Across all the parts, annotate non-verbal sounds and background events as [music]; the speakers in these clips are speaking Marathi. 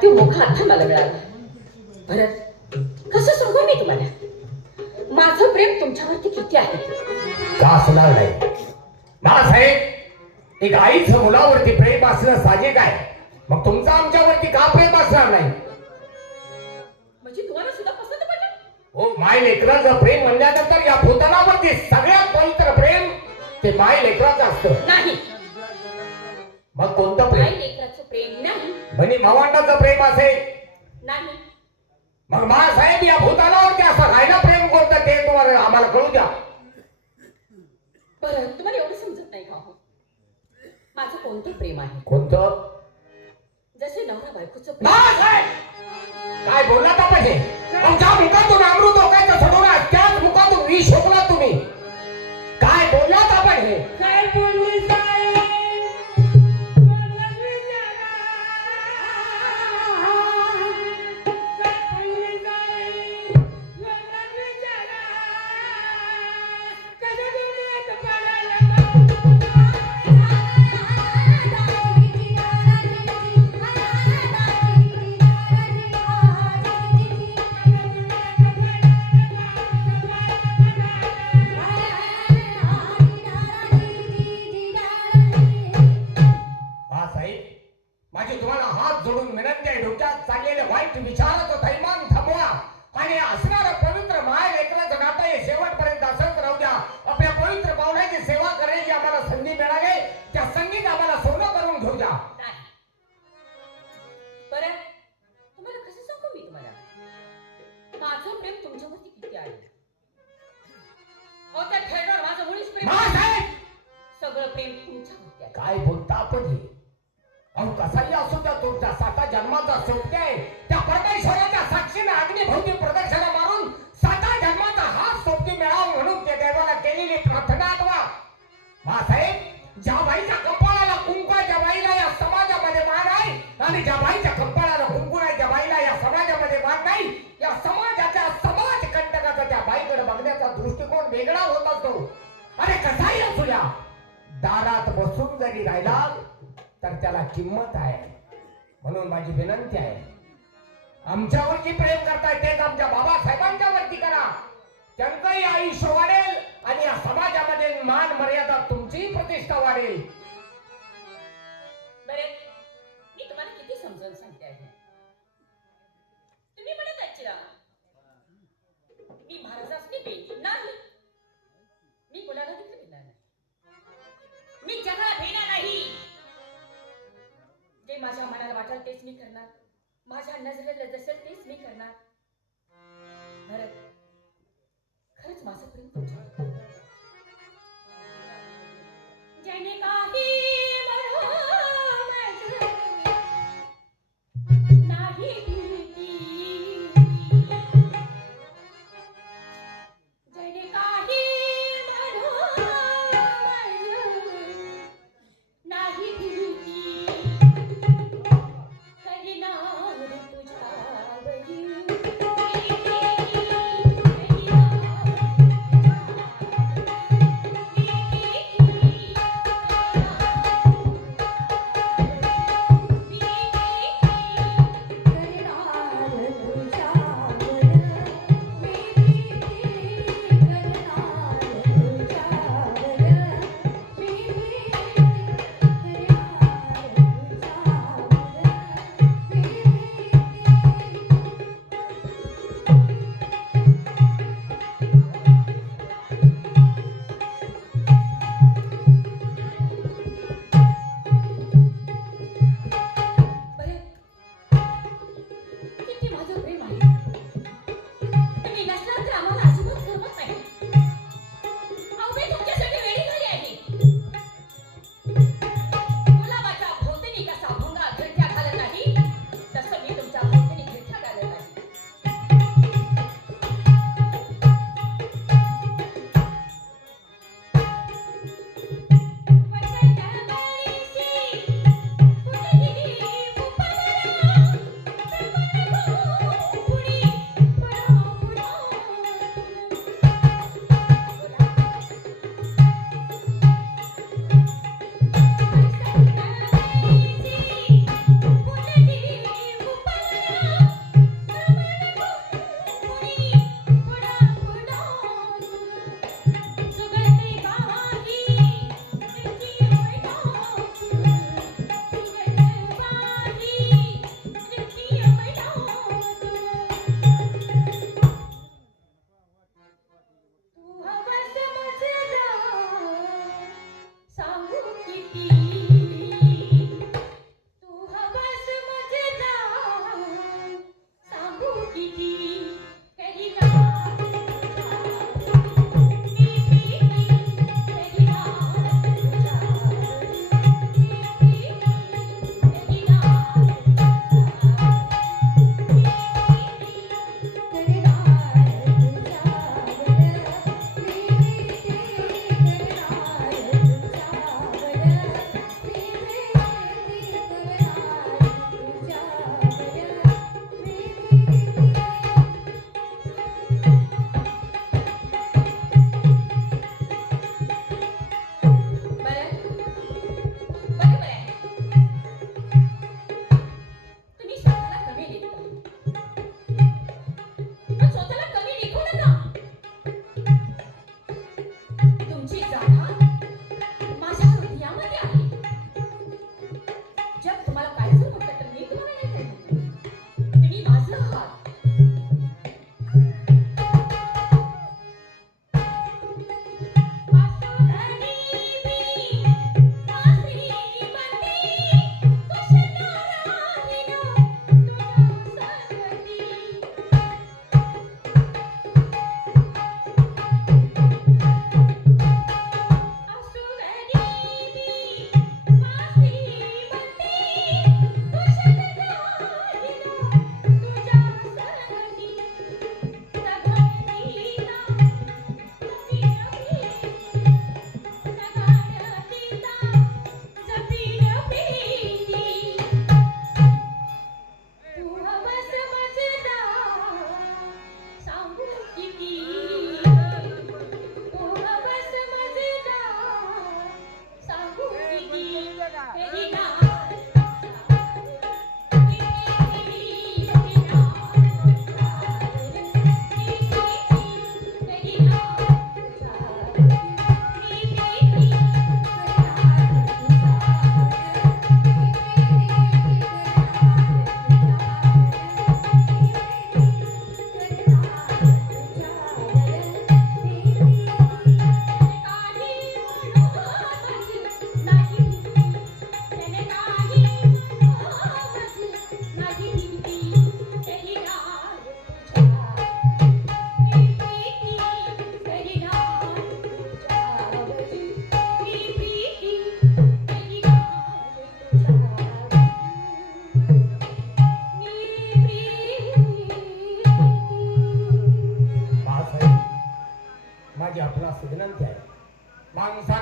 पार्थिव मोखा आता मला मिळाला. भरत कसं सांगू मी तुम्हाला? माझं प्रेम तुमच्यावरती किती आहे. का असणार नाही. बाळासाहेब एक आईचं मुलावरती प्रेम असणं साहजिक आहे. मग तुमचं आमच्यावरती का प्रेम असणार नाही? म्हणजे तुम्हाला सुद्धा पसंत पडलं? हो माय लेकराचं प्रेम म्हणल्यानंतर या भूतनावरती सगळ्यात पवित्र प्रेम ते माय लेकराचं असतं. नाही. मग कोणतं प्रेम? म्हणे भावांडाचं प्रेम असेल. नाही. मग बाळासाहेब या भूतानावरती असं राहिलं प्रेम कोणतं ते तुम्हाला आम्हाला कळू द्या. बरं तुम्हाला एवढं समजत नाही का हो? माझं कोणतं प्रेम आहे? कोणतं? जसे नवरा बायकोचं काय बोलला का पाहिजे तुमच्या मुखातून अमृत ओकायचं सोडवला त्याच मुखातून विष ओकला तुम्ही. काय बोलला का पाहिजे काय बोलली ज्या बाईच्या कपाळाला कुंकू आहे त्या बाईला या समाजामध्ये मान आहे आणि ज्या बाईच्या कपाळाला कुंकू आहे ज्या बाईला या समाजामध्ये मान नाही या समाजाच्या समाज कंटकाचा त्या बाईकडे बघण्याचा दृष्टिकोन वेगळा होत असतो. अरे कसाही असू द्या दारात बसून जरी राहिला तर त्याला किंमत आहे. म्हणून माझी विनंती आहे आमच्यावरती प्रेम करताय तेच आमच्या बाबासाहेबांच्या वरती करा. त्यांचंही आयुष्य वाढेल. आणि या समाजामध्ये मान मर्यादा तुमची प्रतिष्ठा वाढेल. बरे मी तुम्हाला किती समजून सांगते आहे? तुम्ही म्हणत आजची मी महाराजासनी बेटी नाही. मी कोणाला देखील भिणार नाही? मी जगाला भेणार नाही. जे माझ्या मनाला वाटेल तेच मी करणार. माझ्या नजरेला जसेल तेच मी करणार. भरत खरंच माझं प्रेम तुमच्यावर आहे. ज्याने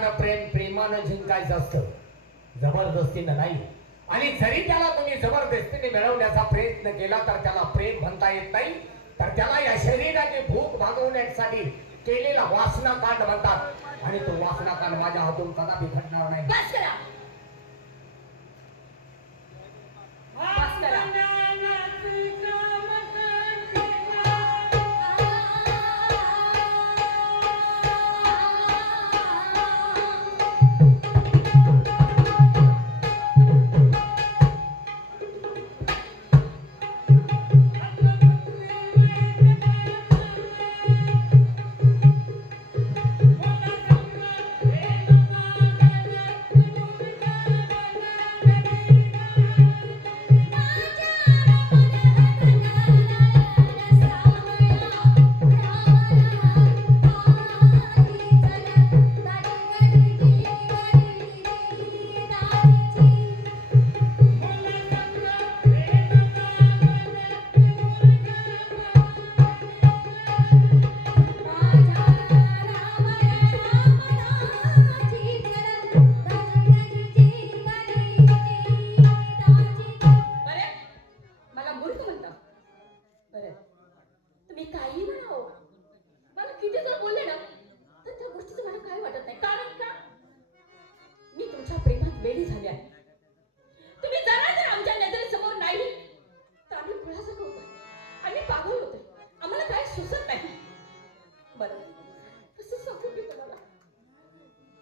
प्रेम प्रेमानं जिंकायचं असतं. जबरदस्तीनं नाही. आणि जरी त्याला तुम्ही जबरदस्तीने मिळवण्याचा प्रयत्न केला तर त्याला प्रेम म्हणता येत नाही. तर त्याला या शरीराची भूक भागवण्यासाठी केलेला वासना कांड म्हणतात. आणि तो वासना कांड माझ्या हातून कदापि घडणार नाही.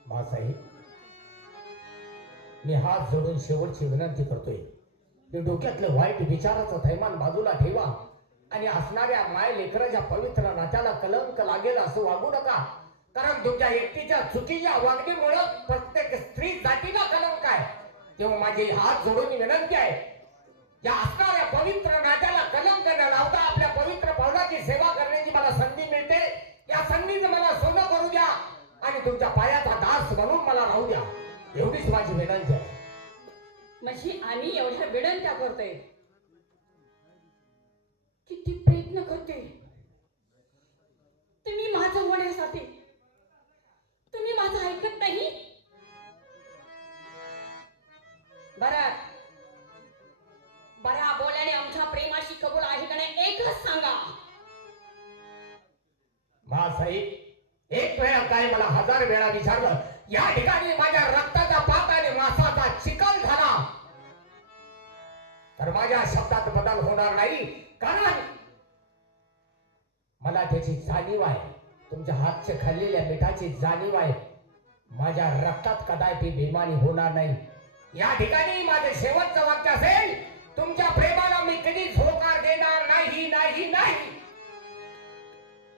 मासाहेब मी हात जोडून शेवटची विनंती करतोय. मी डोक्यातलं वाईट विचाराचं थैमान बाजूला ठेवा आणि असणाऱ्या माय लेकराच्या पवित्र नात्याला कलंक लागेल असं वागू नका. कारण तुमच्या एकटीच्या चुकीच्या वागणीमुळं प्रत्येक स्त्री जातीला कलंक आहे. तेव्हा माझी हात जोडून विनंती आहे या असणाऱ्या पवित्र नात्याला कलंक न लावता आपल्या पवित्र पावलाची सेवा करण्याची मला संधी मिळते. या संधीचं मला सोनं करू द्या. आणि तुमच्या पायाचा दास म्हणून मला राहू द्या. एवढीच माझी विनंती आहे. म्हणजे आम्ही एवढ्या विनंत्या करतोय. किती प्रयत्न करते तुम्ही माझं होण्यासाठी तुम्ही माझं ऐकत नाही. बरं. बऱ्या बोल्याने आमच्या प्रेमाशी कबूल आहे का नाही एकच सांगा. साहेब एक वेळा काय मला हजार वेळा विचारलं या ठिकाणी माझ्या रक्ताचा पात आणि मासाचा चिकल झाला. तर माझ्या शब्दात बदल होणार नाही कारण मला त्याची जाणीव आहे. तुमच्या हातचे खाल्लेल्या मिठाची जाणीव आहे. माझ्या रक्तात कदापि बेमानी होणार नाही. या ठिकाणी माझे शेवटचं वाक्य असेल तुमच्या प्रेमाला मी कधीच होकार देणार नाही नाही नाही.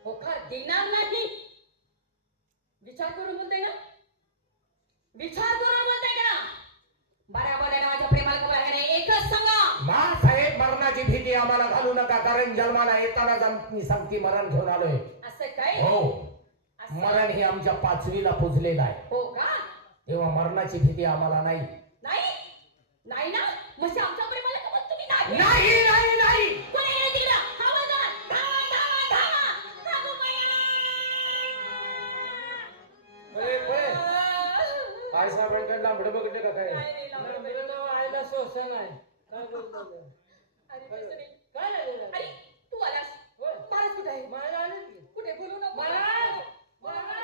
होकार देणार नाही? विचार करून बोलते ना विचार करून बोलते का? बऱ्या बोल्याने माझ्या प्रेमाला आहे नाही एकच सांगा. मा साहेब मरणाची भीती आम्हाला घालू नका कारण जन्माला येताना मी सांगती मरण घेऊन आलोय. असं काय? हो. मरण हे आमच्या पाचवीला पुजलेलं आहे. हो का? तेव्हा मरणाची भीती आम्हाला नाही. नाही? नाही ना? म्हणजे आमच्या प्रेमाला कबूल तुम्ही नाही नाही नाही नाही. काय साहेबांकडे लांबडं बघितले का काय? आयला सोसन आहे. काय बोलतो. काय नाही? तू आलास? कुठे आहे? मला आली? कुठे बोलू नको. महाराज!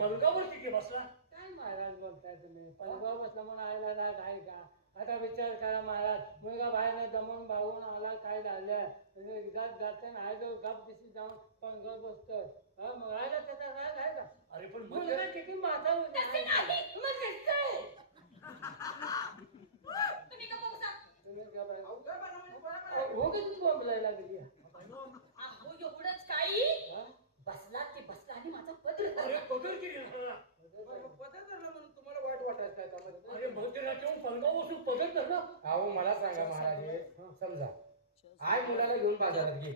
पलगावरती की बसला. काय महाराज बोलताय तुम्ही? पलगाव बसला म्हणून आयला राग आहे का? आता विचार करा महाराज. मुलगा बाहेर दमून भागून आला काय झालं? एकदाच जाताना आहे जो गप दिशी जाऊन बसतोय. हा मग आयला त्याचा राग आहे का? अरे पण मुलगा किती नाही कसं? [laughs] तुम्ही का बोलता? तुम्ही का बाई? अहो, काय बनवलं? बरं, अहो, बरं. हो किती बोंबलायला लागली अहो एवढंच काही हा? बसला ते बसला आणि माझा पत्र अरे धरला. पदर केली ना बरं, मग पदर धरला म्हणून तुम्हाला वाईट वाटायचं काय त्यामध्ये? अरे मध्यरात्री पलगाव बसून पदर धरलं अहो मला सांगा महाराज हे, समजा आई मुलाला घेऊन बाजारात गेली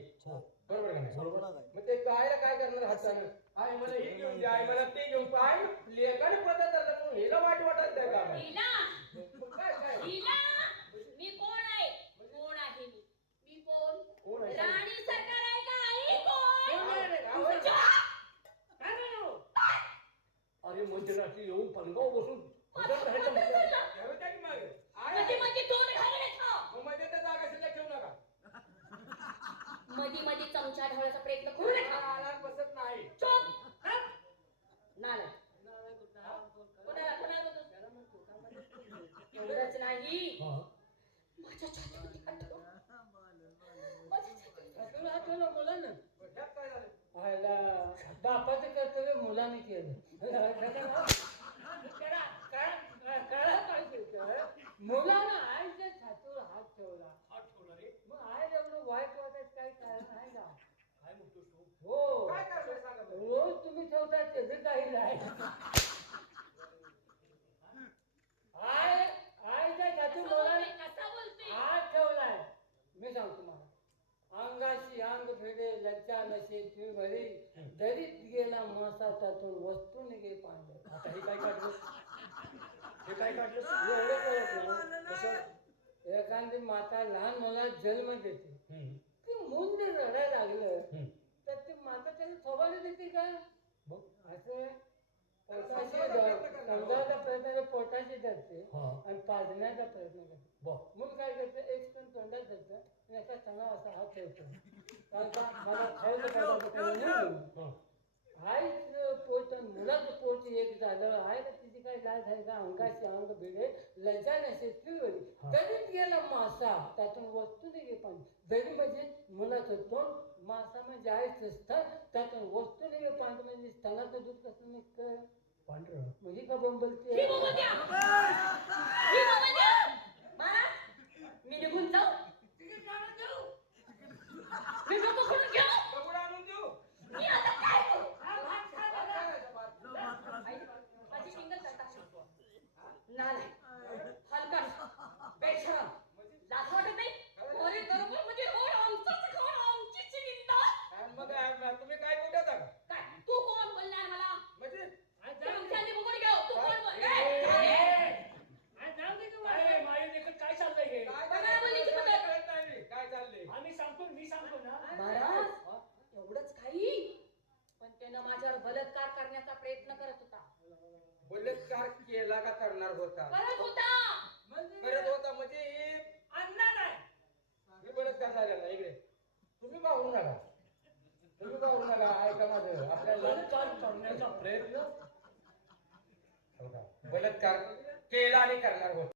बरोबर का नाही? मग ते गायला काय करणार हातानं? आई मला हे घेऊन द्या आई मला ते घेऊन पाय. लेखाने पदर म्हणून हिला काय आहे? हिला मग काय काय? हिला मी कोण आहे? कोण आहे मी? मी कोण? कोण आहे? राणी सरकार आहे का? आई कोण? काय जा. काय? अरे मध्यरात्री येऊन पलगाव बसून माझा पदर पत्र धरायचं म्हटलं. धरला. ठेवू द्या की मग मध्ये आई मध्ये तोंड घालून येतं. मग मध्ये त्या जागा शिल्लक ठेवू नका मध्ये मध्ये चमचा ढवळायचा प्रयत्न करू नका आला बसत नाही चुप नालाय कोणाला कोणाला बोलतोस? एवढंच नाही. माझ्या छातीवरती हात ठेव. माझ्या छातीवरती. हातून हातून मुलांना मग ह्यात काय झालं आयला बापाचं कर्तव्य मुलाने केलं करा करा करा पाहिजे होतं. मुलानं आईच्या छातीवर हात ठेवला हात ठेवला रे. मग आई एवढं वाईट वाटायचं काही कारण आहे का काय म्हणतोस तू? हो काय करणार सांगा बरं? रोज तुम्ही ठेवता त्याचं काही नाही आय आईच्या छाती कसा मुलाने बोलतोय? कसा बोलतोय? हात ठेवलाय मी सांगतो तुम्हाला अंगाशी अंग भिडे लज्जा नसे तीळ भरी दरीत गेला मासा त्यातून वस्तू निघे पांढरे आता हे काय काढलं? हे काय काढलं? एवढं कळत नाही. कसं एखादी माता लहान मुलाला जन्म देते. ती मूल जर रडायला लागलं. तर ती माता त्याला थोबाडे देते का? असं पोटाशी प्रयत्न धरते हा. आणि पाजण्याचा प्रयत्न करते. मूल काय करते? एक स्तन तोंडात धरतं आणि एका स्तनावर असा हात ठेवतो. कारण का? मला खायचं नाही. हा. आईच पोट मुलाचं पोट एक झालं. आहे ना तिची काय लाज आहे का? अंगाशी अंग भिडे लज्जा नसे. तरीच गेला मासा. त्यातून वस्तू निघे पण. जरी म्हणजे मुलाचं तोंड मासा म्हणजे आईचं स्थळ. त्यातून वस्तू निघे पांढरं म्हणजे स्तनाचं दूध कसं निघतं पांढरं. म्हणजे का बोंबलते. महाराज, मी निघून जाऊ.